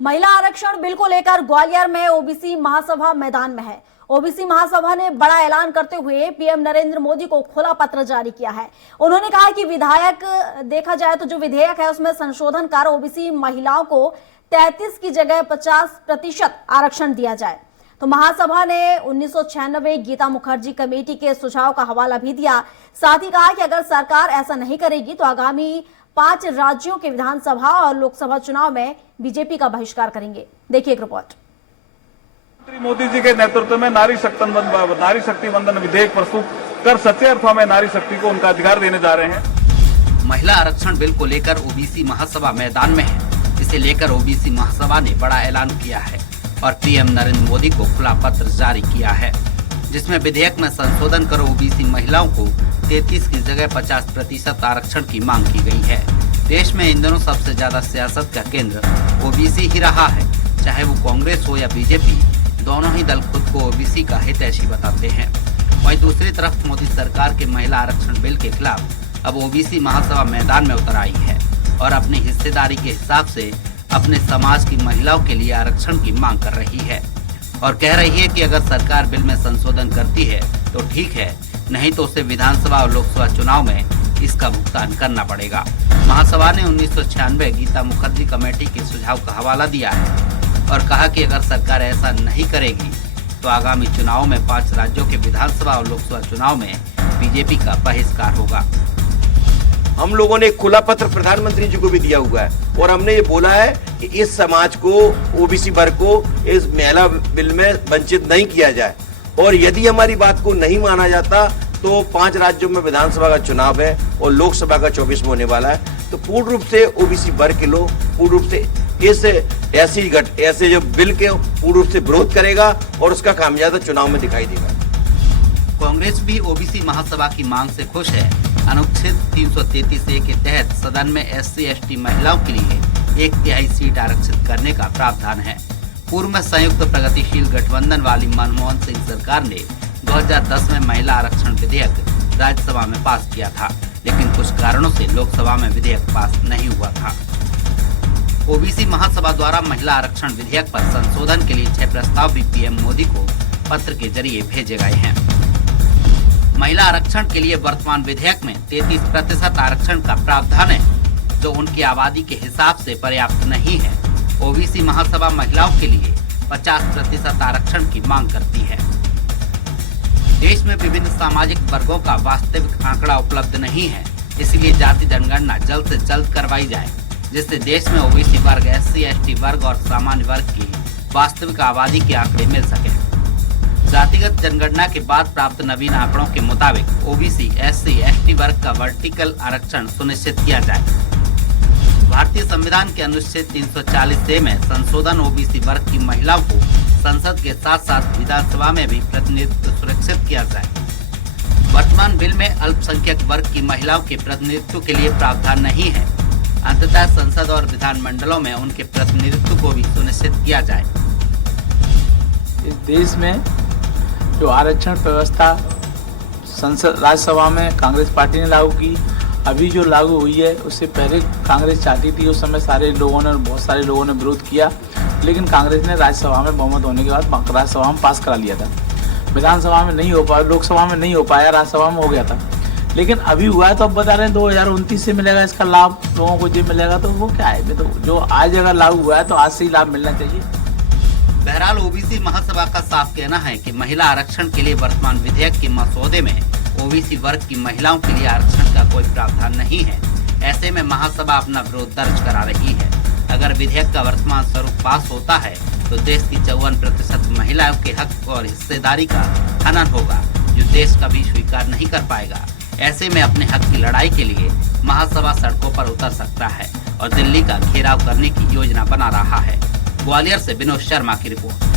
महिला आरक्षण बिल को लेकर ग्वालियर में ओबीसी महासभा मैदान में है। ओबीसी महासभा ने बड़ा ऐलान करते हुए पीएम नरेंद्र मोदी को खुला पत्र जारी किया है। उन्होंने कहा कि विधायक देखा जाए तो जो विधेयक है उसमें संशोधन कर ओबीसी महिलाओं को 33 की जगह 50% आरक्षण दिया जाए। तो महासभा ने 1996 गीता मुखर्जी कमेटी के सुझाव का हवाला भी दिया। साथ ही कहा कि अगर सरकार ऐसा नहीं करेगी तो आगामी 5 राज्यों के विधानसभा और लोकसभा चुनाव में बीजेपी का बहिष्कार करेंगे। देखिए एक रिपोर्ट। मोदी जी के नेतृत्व में नारी शक्ति वंदन विधेयक प्रस्तुत कर सच्चे अर्थों में नारी शक्ति को उनका अधिकार देने जा रहे हैं। महिला आरक्षण बिल को लेकर ओबीसी महासभा मैदान में है। इसे लेकर ओबीसी महासभा ने बड़ा ऐलान किया है और पीएम नरेंद्र मोदी को खुला पत्र जारी किया है, जिसमें विधेयक में संशोधन कर ओबीसी महिलाओं को 33 की जगह 50% आरक्षण की मांग की गई है। देश में इन दिनों सबसे ज्यादा सियासत का केंद्र ओबीसी ही रहा है, चाहे वो कांग्रेस हो या बीजेपी, दोनों ही दल खुद को ओबीसी का हितैषी बताते हैं। वहीं दूसरी तरफ मोदी सरकार के महिला आरक्षण बिल के खिलाफ अब ओबीसी महासभा मैदान में उतर आई है और अपनी हिस्सेदारी के हिसाब से अपने समाज की महिलाओं के लिए आरक्षण की मांग कर रही है और कह रही है कि अगर सरकार बिल में संशोधन करती है तो ठीक है, नहीं तो उसे विधानसभा और लोकसभा चुनाव में इसका भुगतान करना पड़ेगा। महासभा ने 1996 गीता मुखर्जी कमेटी के सुझाव का हवाला दिया है और कहा कि अगर सरकार ऐसा नहीं करेगी तो आगामी चुनाव में 5 राज्यों के विधानसभा और लोकसभा चुनाव में बीजेपी का बहिष्कार होगा। हम लोगों ने एक खुला पत्र प्रधानमंत्री जी को भी दिया हुआ है और हमने ये बोला है कि इस समाज को, ओबीसी वर्ग को इस महिला बिल में वंचित नहीं किया जाए और यदि हमारी बात को नहीं माना जाता तो 5 राज्यों में विधानसभा का चुनाव है और लोकसभा का 24 में होने वाला है। तो पूर्ण रूप से ओबीसी वर्ग के लोग पूर्ण रूप से ऐसे जो बिल के पूर्ण रूप से विरोध करेगा और उसका खामियाजा चुनाव में दिखाई देगा। कांग्रेस भी ओबीसी महासभा की मांग से खुश है। अनुच्छेद 333A के तहत सदन में SC/ST महिलाओं के लिए 1/3 सीट आरक्षित करने का प्रावधान है। पूर्व में संयुक्त प्रगतिशील गठबंधन वाली मनमोहन सिंह सरकार ने 2010 में महिला आरक्षण विधेयक राज्यसभा में पास किया था, लेकिन कुछ कारणों से लोकसभा में विधेयक पास नहीं हुआ था। ओबीसी महासभा द्वारा महिला आरक्षण विधेयक पर संशोधन के लिए 6 प्रस्ताव भी पीएम मोदी को पत्र के जरिए भेजे गए हैं। महिला आरक्षण के लिए वर्तमान विधेयक में 33% आरक्षण का प्रावधान है, जो उनकी आबादी के हिसाब से पर्याप्त नहीं है। ओबीसी महासभा महिलाओं के लिए 50% आरक्षण की मांग करती है। देश में विभिन्न सामाजिक वर्गों का वास्तविक आंकड़ा उपलब्ध नहीं है, इसलिए जाति जनगणना जल्द से जल्द करवाई जाए, जिससे देश में ओबीसी वर्ग, SC/ST वर्ग और सामान्य वर्ग की वास्तविक आबादी के आंकड़े मिल सके। जातिगत जनगणना के बाद प्राप्त नवीन आंकड़ों के मुताबिक ओबीसी, SC/ST वर्ग का वर्टिकल आरक्षण सुनिश्चित किया जाए। भारतीय संविधान के अनुच्छेद 340A में संशोधन ओबीसी वर्ग की महिलाओं को संसद के साथ साथ विधानसभा में भी प्रतिनिधित्व सुरक्षित किया जाए। वर्तमान बिल में अल्पसंख्यक वर्ग की महिलाओं के प्रतिनिधित्व के लिए प्रावधान नहीं है। अंततः संसद और विधानमंडलों में उनके प्रतिनिधित्व को भी सुनिश्चित किया जाए। इस देश में जो आरक्षण व्यवस्था संसद राज्यसभा में कांग्रेस पार्टी ने लागू की, अभी जो लागू हुई है उससे पहले कांग्रेस चाहती थी। उस समय बहुत सारे लोगों ने विरोध किया, लेकिन कांग्रेस ने राज्यसभा में बहुमत होने के बाद राज्यसभा में पास करा लिया था। विधानसभा में नहीं हो पाया, लोकसभा में नहीं हो पाया, राज्यसभा में हो गया था। लेकिन अभी हुआ है तो अब बता रहे हैं 2029 से मिलेगा इसका लाभ लोगों को, जो मिलेगा तो वो क्या है, तो जो आज अगर लागू हुआ है तो आज से ही लाभ मिलना चाहिए। बहरहाल ओबीसी महासभा का साफ कहना है कि महिला आरक्षण के लिए वर्तमान विधेयक के मसौदे में ओबीसी वर्ग की महिलाओं के लिए आरक्षण का कोई प्रावधान नहीं है। ऐसे में महासभा अपना विरोध दर्ज करा रही है। अगर विधेयक का वर्तमान स्वरूप पास होता है तो देश की 54% महिलाओं के हक और हिस्सेदारी का हनन होगा, जो देश कभी स्वीकार नहीं कर पाएगा। ऐसे में अपने हक की लड़ाई के लिए महासभा सड़कों पर उतर सकता है और दिल्ली का घेराव करने की योजना बना रहा है। ग्वालियर से विनोद शर्मा की रिपोर्ट।